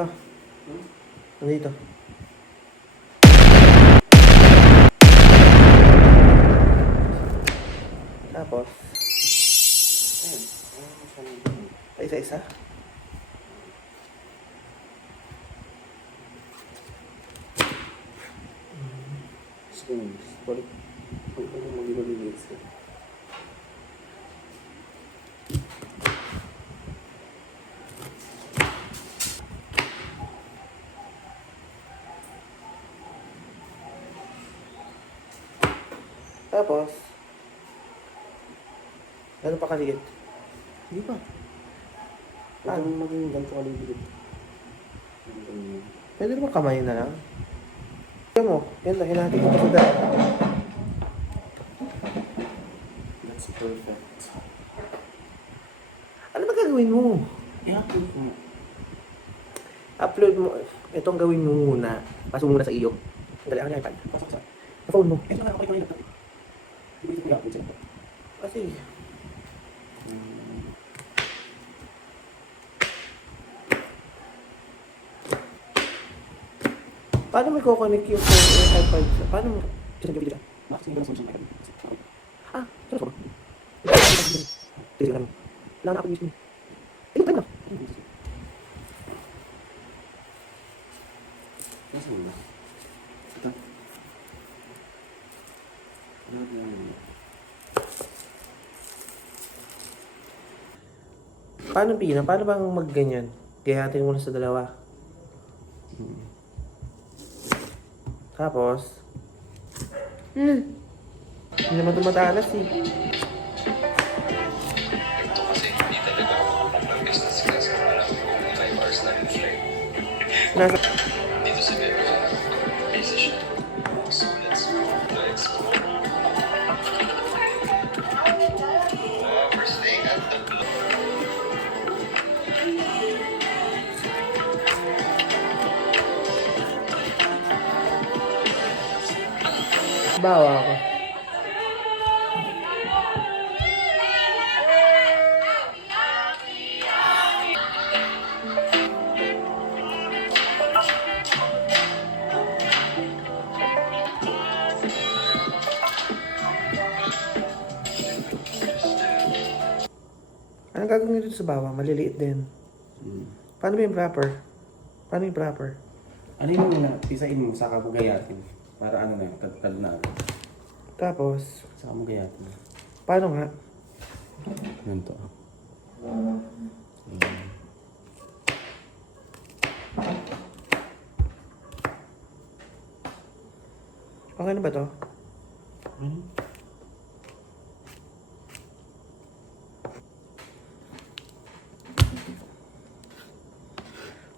Ito. Nandito. Tapos, Ayun. isa-isa. Skins. Balik. Ano mag-ibalilis ka? Tapos, ano pa kaliit? Hindi pa. Huwag kang maging ganito kalibilit. Pwede naman kamay na lang. Tignan mo, ganito, hinati ko pa sa daan. That's perfect. Ano ba gagawin mo? I-upload mo. Upload mo, itong gawin mo muna. Pasok muna sa iyo. Dali, ang iPad. Pasok sa. Sa phone mo. Ito na ako ikaw yung laptop. Hindi ko i-upload sa'yo. Kasi, paano may kukonek yung phone yung iPad? Paano mo? Saan yung video? Bakit hindi ko na solution na ikaw? Ah, sarap ba? Tigil ka mo. Wala na ako use mo. Eh, tayo na. Nasaan mo na? Ito. Lahat na yun. Paano pina? Paano bang magganyan? Gayatin mo na sa dalawa. Tapos, hindi naman tumatalas eh. Ito kasi hindi talaga ako ng business kasi parang 5 hours na rin siya. Nasa, Dito sa Bebe, busy siya. So let's explore. We're staying at the club. bawa ako. Anong gagawin dito sa bawang? Maliliit din. Paano ba yung proper? Paano yung proper? Ano yung muna? Pisain mo, saka mo gayatin. Para ano na, tad na. Tapos, Saka mo gayatin. paano nga? Ganito. Okay na ba to?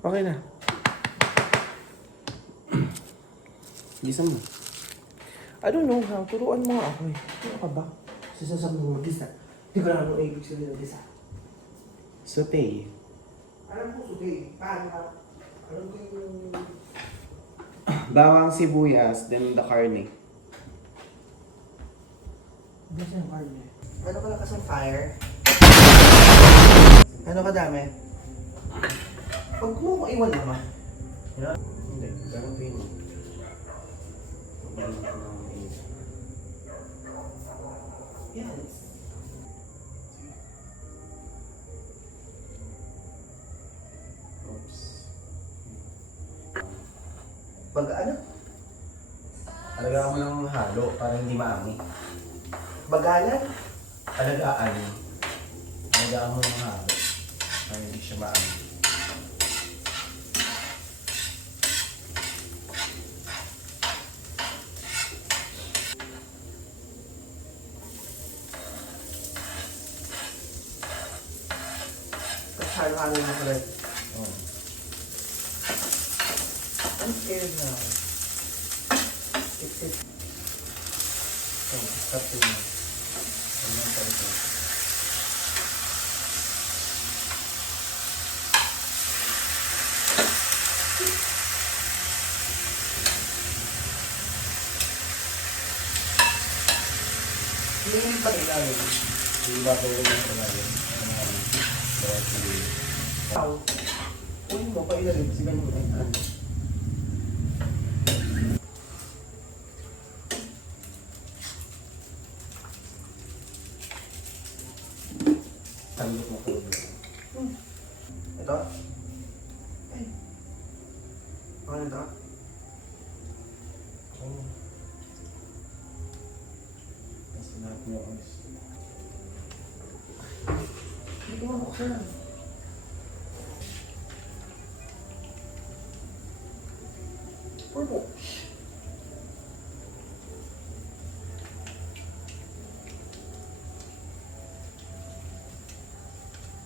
Okay na. Gisa mo. I don't know how. Turuan mo nga ako eh. Ano ka ba? Sasasabi mo mag-isa. Di ko na ano ibig sabihin ng isa. Saute. Alam ko today. Paano ka? Alam ko yung... Bawang sibuyas, then the carne. Ano siya yung card niya? Ano ka lakas ng fire? Ano ka dami? Pag mo ko iwan naman. Yeah? Hindi. Ganun din. Yes. Oops. Pag ano? Alagaan mo ng halo para hindi maami. Bagalan? Alagaan mo ng halo para hindi siya maami. Tapos halo-halo mo ko rin. Oh. I'm scared now. It's So, stop to mo. Ano pa ito? Hindi pa ilalim. Hindi ba pwede yung ilalim? Bawat sili. Wow. Uy, mo, pailalim kasi ganun ay ano. Tandok mo ko. Ito? Ay. Ano ito? Oh. Kasi natin yung ayos. Hindi ko mabuksan. Purple.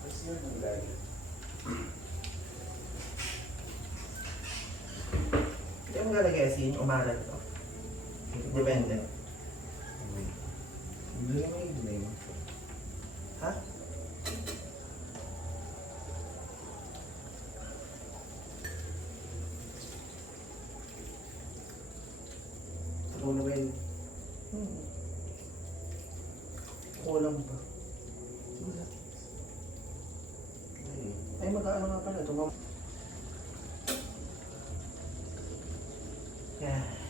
Kasi yun ang lagi. Hindi mo lalagay asin, umalat ito. Depende. Hindi mo yung Ha? Ano ba yun? Kulang pa. Ay, mag-ano nga pala ito. Yeah.